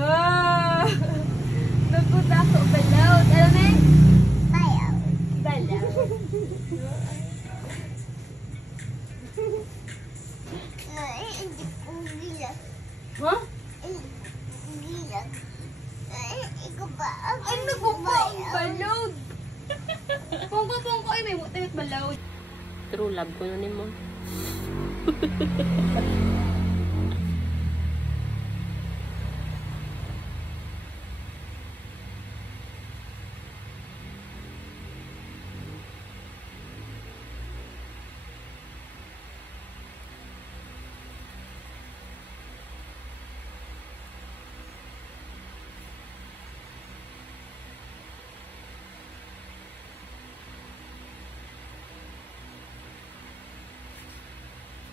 Ah! Napunta ako balawd. Ano na eh? Balawd. Ha? Ay, nagupo ang balawd. Pongko ay may mutimit balawd. True love ko nun mo.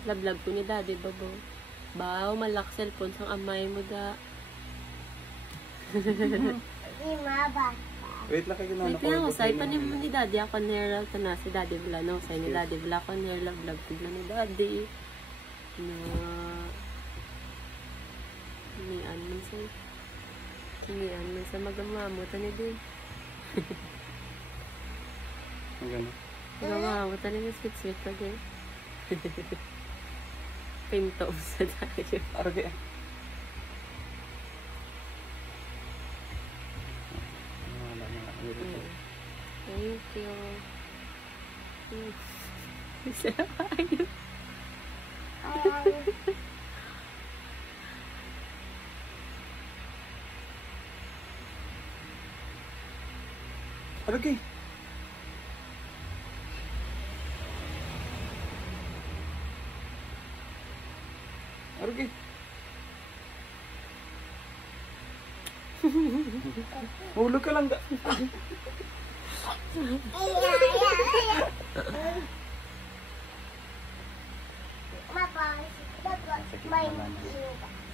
Lablab ko ni daddy babo. Baw, malak cellphone sang amay mo da. Wait lang kayo na. Wait lang, usay pa ni daddy ako nera ka na si daddy bala no. Usay ni daddy bala ko nera lablab ko na ni daddy. Na kinian man sa magamamot ni din. Ang gano'n. Magamamot ni sweet pa din. Pinto sa tayo. Okay. Thank you. Sarap kayo. Okay. Okay. Hulog ka lang da.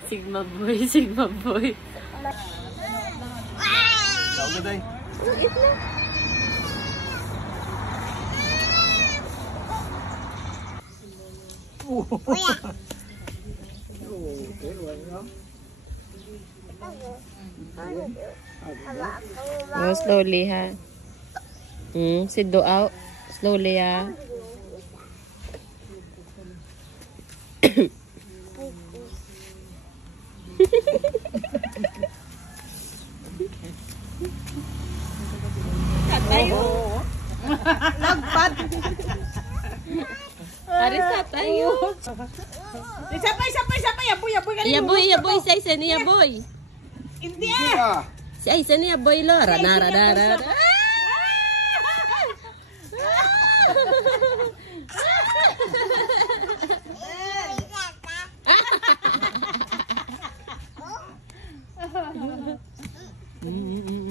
Sigma boy. Tawag na day. Oh, slowly ha. Sit do out. Slowly ha. Tayo. Lagpat. Arisa tayo. Yaboy. Yaboy, sa isa ni Yaboy. Hindi Si isa ni Yaboy lo. Rara.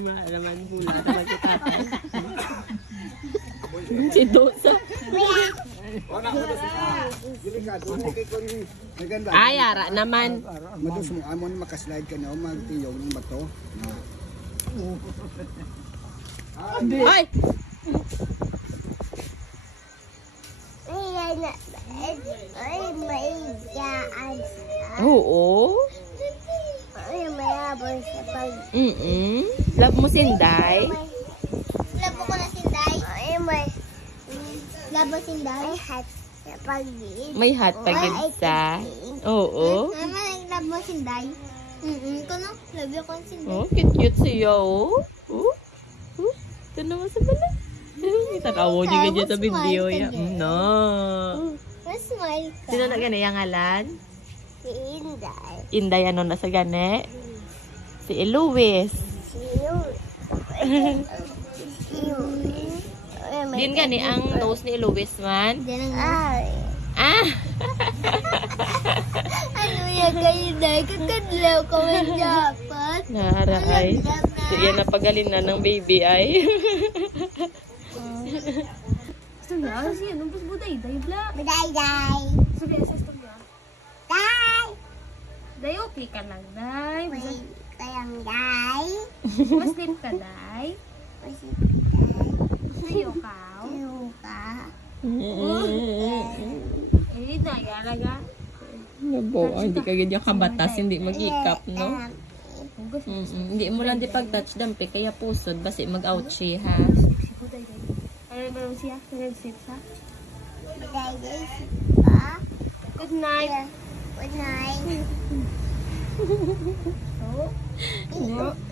Maalaman pula naman si tatay. Si Dosa. Ay, ara naman. Madus mo amon makaslide ka na magtiyog ng bato. Ay! Oo. Love mo Sinday? Love ko na Sinday. Love mo Sinday. May hat pa gitsa. Oo. Love mo Sinday. Ito na. Love ko na Sinday. Oh, cute siya oh. Ito naman sa bala. Tatawa niya ganyan sa video ya. No. Smile ka. Sino na gani ang ngalan? Si Inday. Inday ano na sa gani? Si Eloise. Din gani ang nose ni Eloise man? Ay. Ah! Ano yan kayo na? Kakadlaw ko may dapat. Naray. So, yan na pagalin na ng baby ay. Ano siya? Nung pas buday? Day bla? Buday. Sabi sa istorya. Day. Day okay ka lang, Day. May kayang day. Maslim ka, Day. Sayo ka. Nayara ka. Nabo, hindi ka ganyan kabatas, hindi mag-ikap, no? Hugas. Hindi mo lang di pag-touch dampi, kaya pusod. Basi mag-ouchie, ha? Ano siya? Nag-sip siya? Dahil pa. Good night. Good night.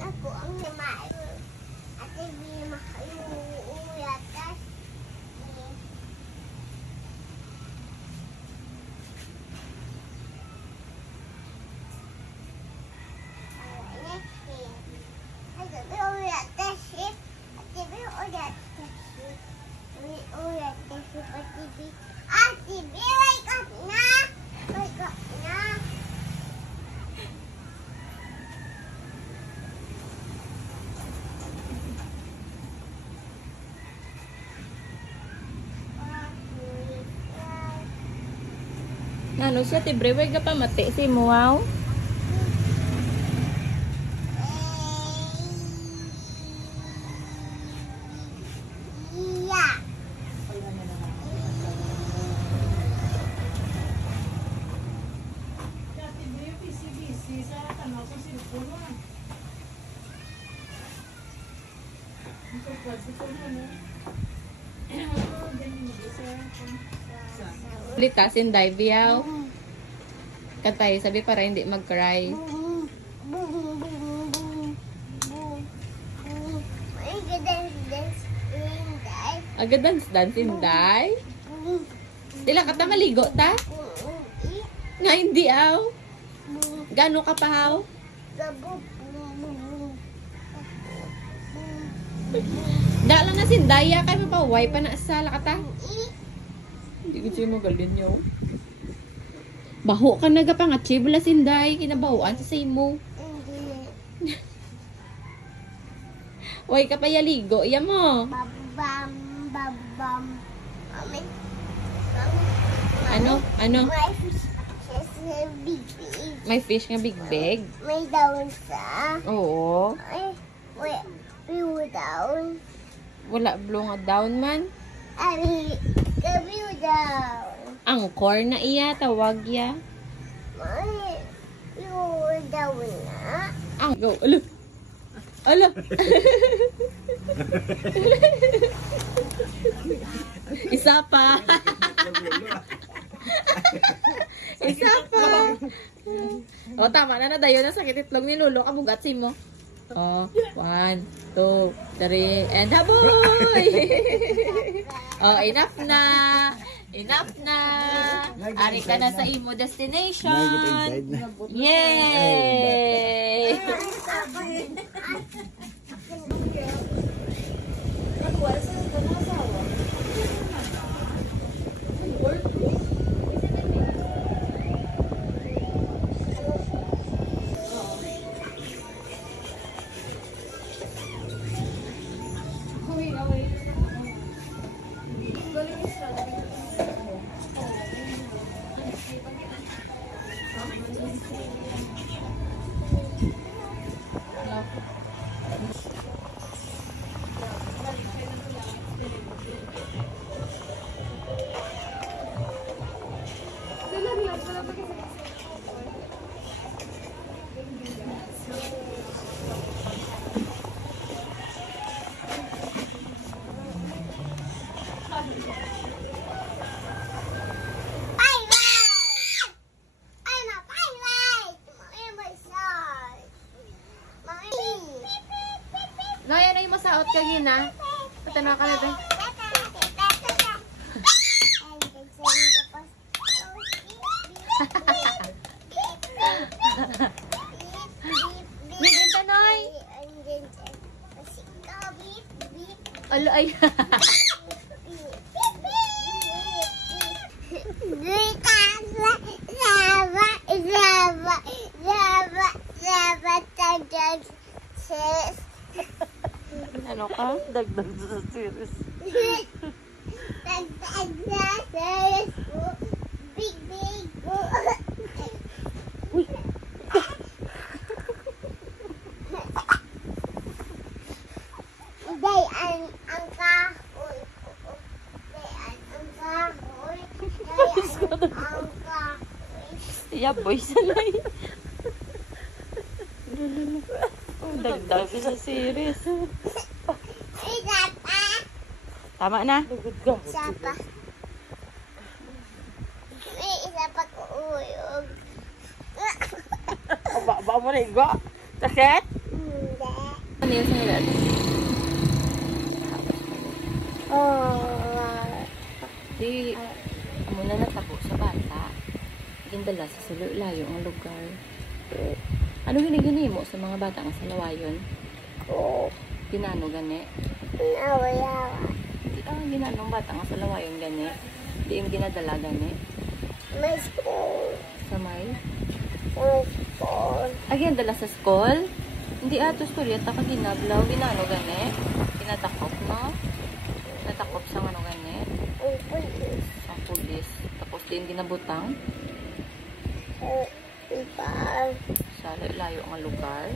Ako ang naman. At hindi makayuuyatas. Ano siya, tibre, ka pa mati si mo, wow? Yeah. Litasin dai biyaw. Katay, sabi para hindi mag-cry. Agad dance inday. Dila ka ta maligo ta? Nga hindi aw. Gano ka pa haw? Da lang na sindaya kay mapaway pa na sa lakata. Hindi ko siya magalin nyo. Baho ka nagapangatsi bala sinday. Kinabahuan sa imo. Way ka pa yaligo. Iya mo. Babam, babam. Mami. Ano? Ano? My fish is big, big. May fish nga big big. May daon sa. Oo. Ay, wait. Blue daon. Wala blue nga down man. Ay, blue daon. Angkor na iya. Tawag ya. May blue daon na. Ang go. Alo. Alo. Isa pa. Isa pa. O, tama na na dayo na sakit itlog ni Lolo. Kabugat si mo. O, 1, 2, 3, and haboy! O, enough na. Enough na. Ari ka na sa imo destination. Yay! Nay, ano yung masaot ka gina? Patanaw ka na ba? Bigyan ka, Noy! Alo, ay. Ano ka? Dagdag sa series. Dagdag sa series. Big, big. Uy! Dayan ang kahoy. Dayan ang kahoy. Dayan ang kahoy. Yeah, boy, sanay. Dagdag sa series. Isa pa. Tama na. Isa pa. May isa pa ko uyog. Ba mo na igo. Sakit? Hindi. Ano yung sirat? Oh. Di, amo na natako sa bata. Gindala sa layo ang lugar. Ano gini mo sa mga bata nga sa lawayon? Ginano gani? Nawayawa. Di ginano ang bata nga sa lawayon gani? Di yung ginadala gani? May school. Sa may? May school. Again, dala sa school? Hindi ato storya ta ka ginablaw. Ginano gani? Kinatakop no? Natakop sa ano gani? Ang pulis. Sa pulis. Tapos din ginabutang Ipaan. sa layo nga lugar.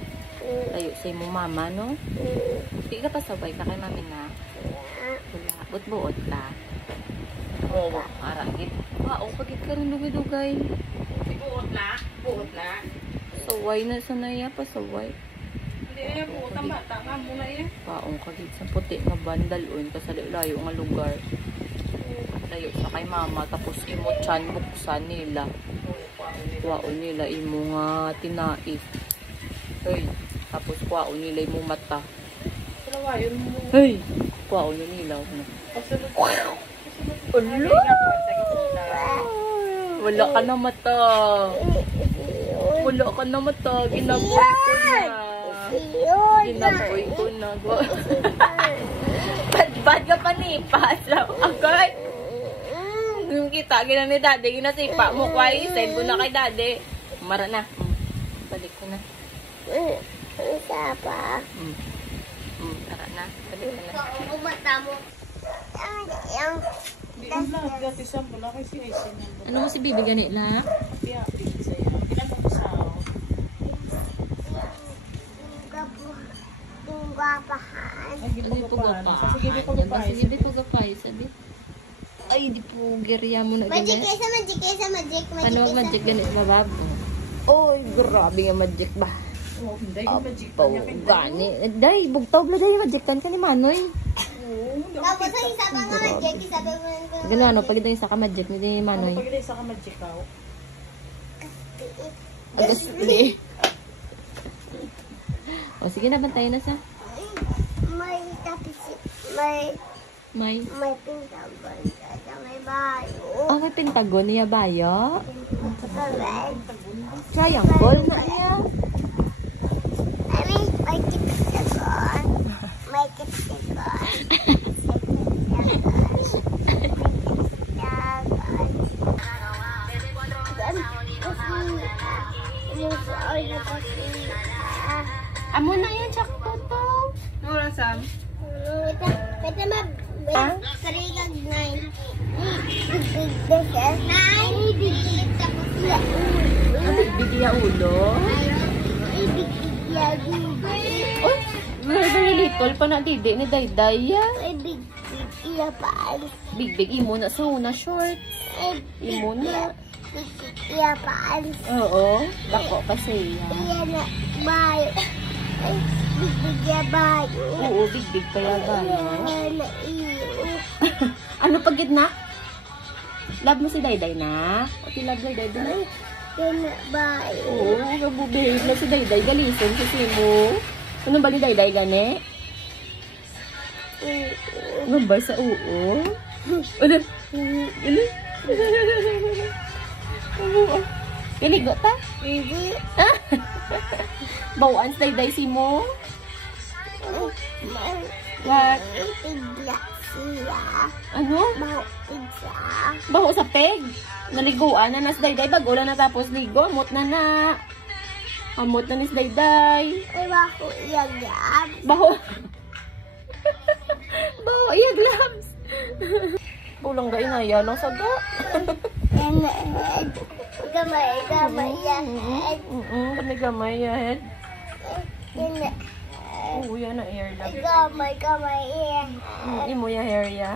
Layo sa imong mama, no? Di ka pasabay ka kay mami na. Wala. Buot-buot ka. Oo. Aragit. Oo, pagit ka rin dugay-dugay. Buot na. Buot na. Saway na sa naya pa, saway. Hindi na buot ang bata. Nga muna yan. Paong kagit sa puti nga bandalon ka sa layo nga lugar. Layo sa kay mama. Tapos imo chan buksan nila. Kwaon nila imo nga tinais. Hey. Tapos kwaon nila imo mata. Salawayon mo. Hey. Kwaon nila. Ulo. Wala ka na mata. Wala ka na mata. Ginaboy ko na. Ginaboy ko na. Bad ka panipas. Agad. Yung kita, gina ni daddy. Ginasipa mo. Kway, send ko na kay daddy. Mara na. Balik ko na. Isa pa. Tara na. Balik ko na. Kung mata mo. Yung Hindi ko lahat dati sa mula kay sinisin yan. Ano mo si Bibi ganila? Kaya, bigay sa'yo. Ilan pa sa gwapahan. Ay, Ano yung pugapay? Sige, di Yan ba pugapay. sige, di pugapay, sabi. Ay, di pugirya mo na Magic ganit. isa, magic isa, magic, Paano magic isa. magic ganit mababo? Oy, grabe nga magic ba? Oh, hindi. Yung magic pa Apo, niya. gani. Day, bugtaw bla day magic tan ka ni Manoy. Tapos ang isa pa nga magic, isa pa nga. Gano ano, pag ito yung sa ka magic ni Manoy. Pag isa ka magic ka. Agas, hindi. O, sige na, bantayan na sa. May tapos, May. may pintagon sa may bayo. Oh, may pentagon niya ba yo? Correct. Triangle na iya. I mean, may kitsagon. May kitsagon. Amo na yan, sakto to. Wala, Sam. Pwede karigag 9. Big 9. Big tapos na Bigyan ulo. big Oh, very little pa na didi ni Dayday. big iya pa. Big imo na sa una short. Imo na. Iya pa. Oo, bako kasi yan. Iya na bayo. Big iya bayo. Oo, big pa yan. Iya na iyo. Ano pag gitna? Love mo si Dayday na? O si love Dayday na? Iya na bayo. Oo, nabubihig na si Dayday. Galisin kasi mo. Ano ba ni Dayday gani? Ano ba sa oo? Ano? Ano? Galigo ta? Hindi. Bawaan si Dayday si mo? What? Pigla siya. Ano? Maupig siya. Baho sa peg. Naliguan na nas Dayday. Bago na natapos ligo. Amot na na. Amot na nis Dayday. Ay, bako iyagyan. Baho. Baho. Iyag labs. Bulang ga inaya ng saga. Yan na head. Gamay yan head. Gamay ya head. Yan na Oo, yan na ear lab. gamay yan. Imo ya hair ya.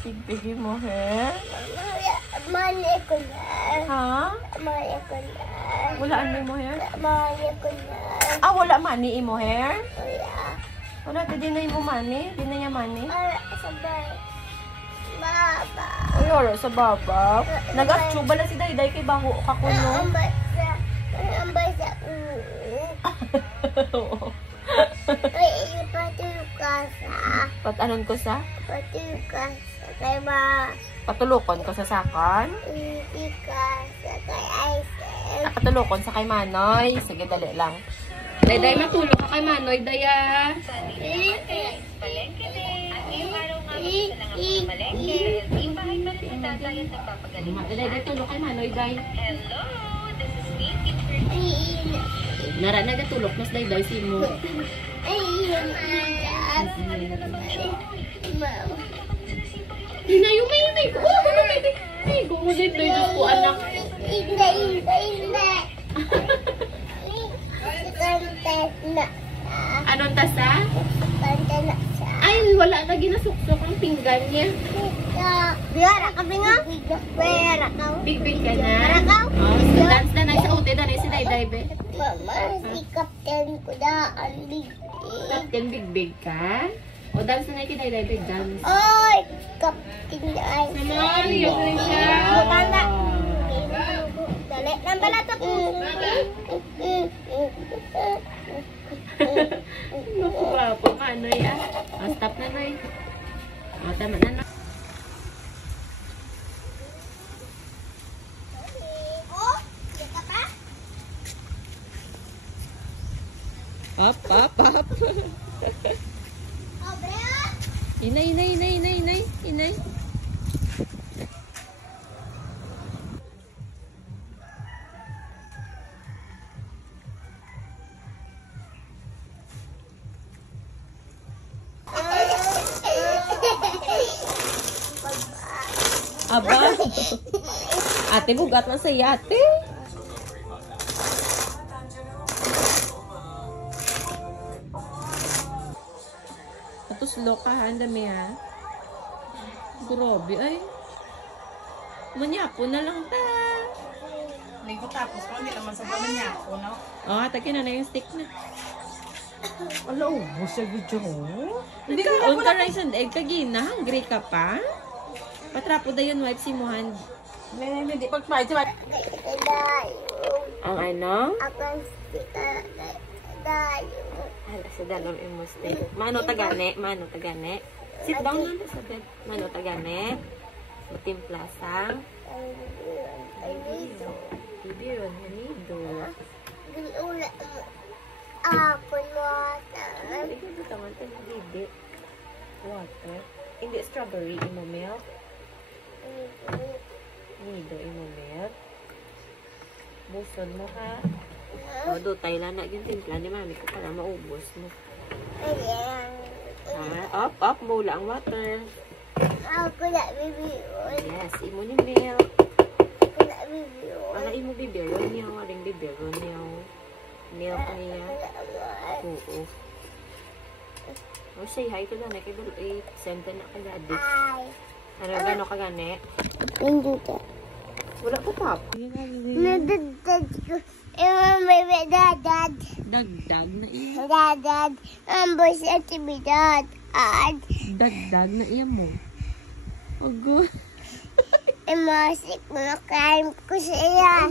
Big. Big mo hair. Mali ko na. Ha? Mali ko na. Wala ano mo hair? Mali ko na. Ah, wala mani imo hair? Kuya. Wala, di na imo mani? Di na niya mani? Para sabay. Baba. Ay, wala sa baba. Nag-atsuba na si Dayday kay baho ka ko, no? Ang basa. Ang basa. Ay, ipatulog ka sa. Patanon ko sa? Patulog ka sa kay ba. Patulokon ko sa sakan? Hindi ka sa kay Aisen. Patulokon sa kay Manoy. Sige, dali lang. Dayday, matulog ka kay Manoy, Daya. Dayday, tulog kay Manoy, Day. Nara na gatulog mas Dayday, simo. Hinayo, may ko. Oh, may ko. Dayday, Diyos ko, anak. Hindi. Anong tasa? Kanta na sa. Ay, wala na ginasuksok ang pinggan niya. Biara ka nga? Biara ka. Big ka na. Biara ka? Oh, so dance na sa ute, danay si Dayday, be. Mama, si Captain ko na ang big. Captain Big ka? O, dance na kay Dayday, be, dance. Oy! Captain na ay. Naman, yun rin siya. Bukanda. Dali. Nambala sa puso. Nakuha po, Manoy, ah. O, stop na, Noy. O, tama na, Noy. Oh, ka pa? Up, up, up. Oh, Brea. Inay. Aba. Ate, bugat na sa ate. Tapos loka ha, ang dami ha. Grabe ay. Manyapo na lang ta. Hindi ko tapos pa, hindi naman sa baman niya ako, no? Oh, tagin na yung stick na. Ala, ubos sa video ko. Hindi ka on ka rice and egg kagina, hungry ka pa? Patrapo da yun, wipe si Mohan. Hindi, pag-fight siya. Ang ano? Ako si Dayo. Hala, sa dalong imuste. Mano tagane? Sit down na sa bed. Mano tagane? Matimplasan. Bibiro, hanido. Ula mo. Ako water. Hindi ko dito man tayo bibi. Water. Hindi strawberry, imo milk. Nido, imo milk. Buson mo ha. O, dutay lang na yung timpla ni mami ko para maubos mo. Ayan. Ha? Up, mula ang water. Ako na bibiyon. Yes, imo ni milk. Ako na bibiyon. Para imo bibiro niya, waring bibiro niya. Milk niya. Oo. O, say hi ka na, kay Dalo 8. Send na ka daddy. Ay. Ano, gano'n ka gani? Hindi ka. Wala ko pap. Nadadad ko. Ewan may dadad. Dagdag na iya. Dadad. Ang boss at timidad. At. Dagdag na iya mo. Ogo. Imasik mo kain ko sa iya.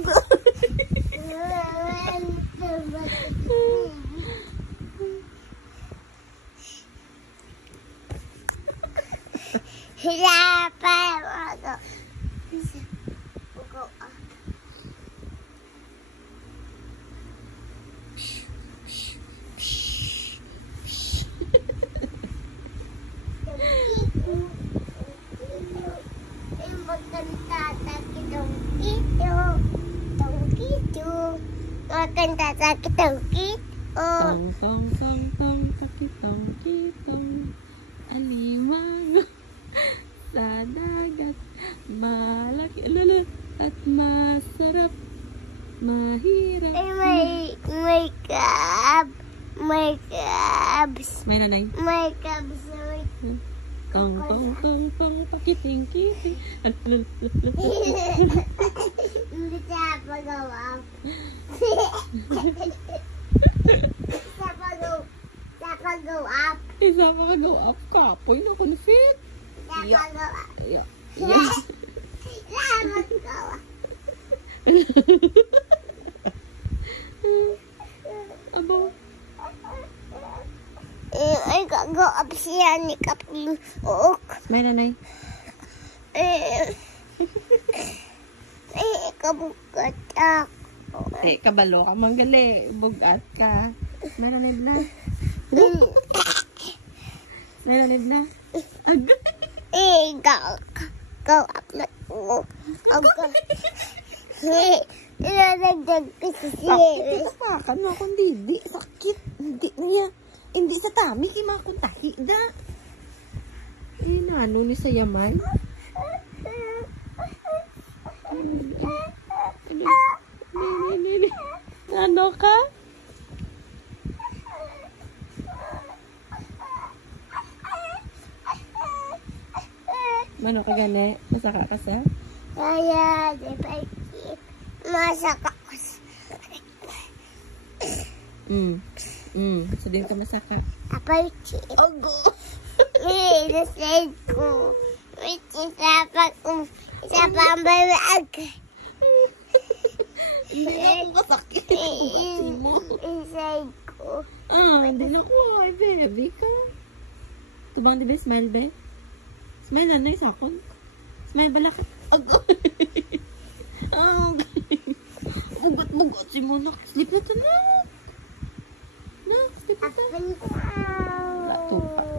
Hirapan ako. Ugo ah. Kanta sakit sakit. Oh. Tong, sakitong, kitong. Alimango. Sa dagat. Malaki. Alala. At masarap. Mahirap. Ay, may cab. May cabs. May nanay. May cabs. Kang kang kang kang pakiting kiting. Hindi siya pagawa. Siya pagawa. Isa pa ka go up kapoy na confit. Siya pagawa. Yeah. Salamat gawa. Aba. Ay, gagawa siya ni Kaping Uok. May nanay. Kabukat ako. Kabalo ka manggali. Bugat ka. May nanay na. May nanay na. Agad. Gawa na ko. Ilalagdag ko sa Sakit. Itapakan mo akong didi. Sakit. Hindi niya. Hindi sa tami. Kimakuntahi da. Nano ni sa yaman. Ano ka? Mano ka gani? Masaka ka sa? Kaya, di ba, masaka ko sa Sadin ka masaka. apalchi. Ago! Nasend ko. Isa pa ang babag. Hindi na ako kasakit. Inside ko. Hindi na ko. Ay, baby ka. Tubang di ba? Smile ba? Smile na na yung sakon. Smile bala ka. Ago! Mugot-mugot si Mona. Sleep na to na. Na, sleep na to. Apalchi. Tupa.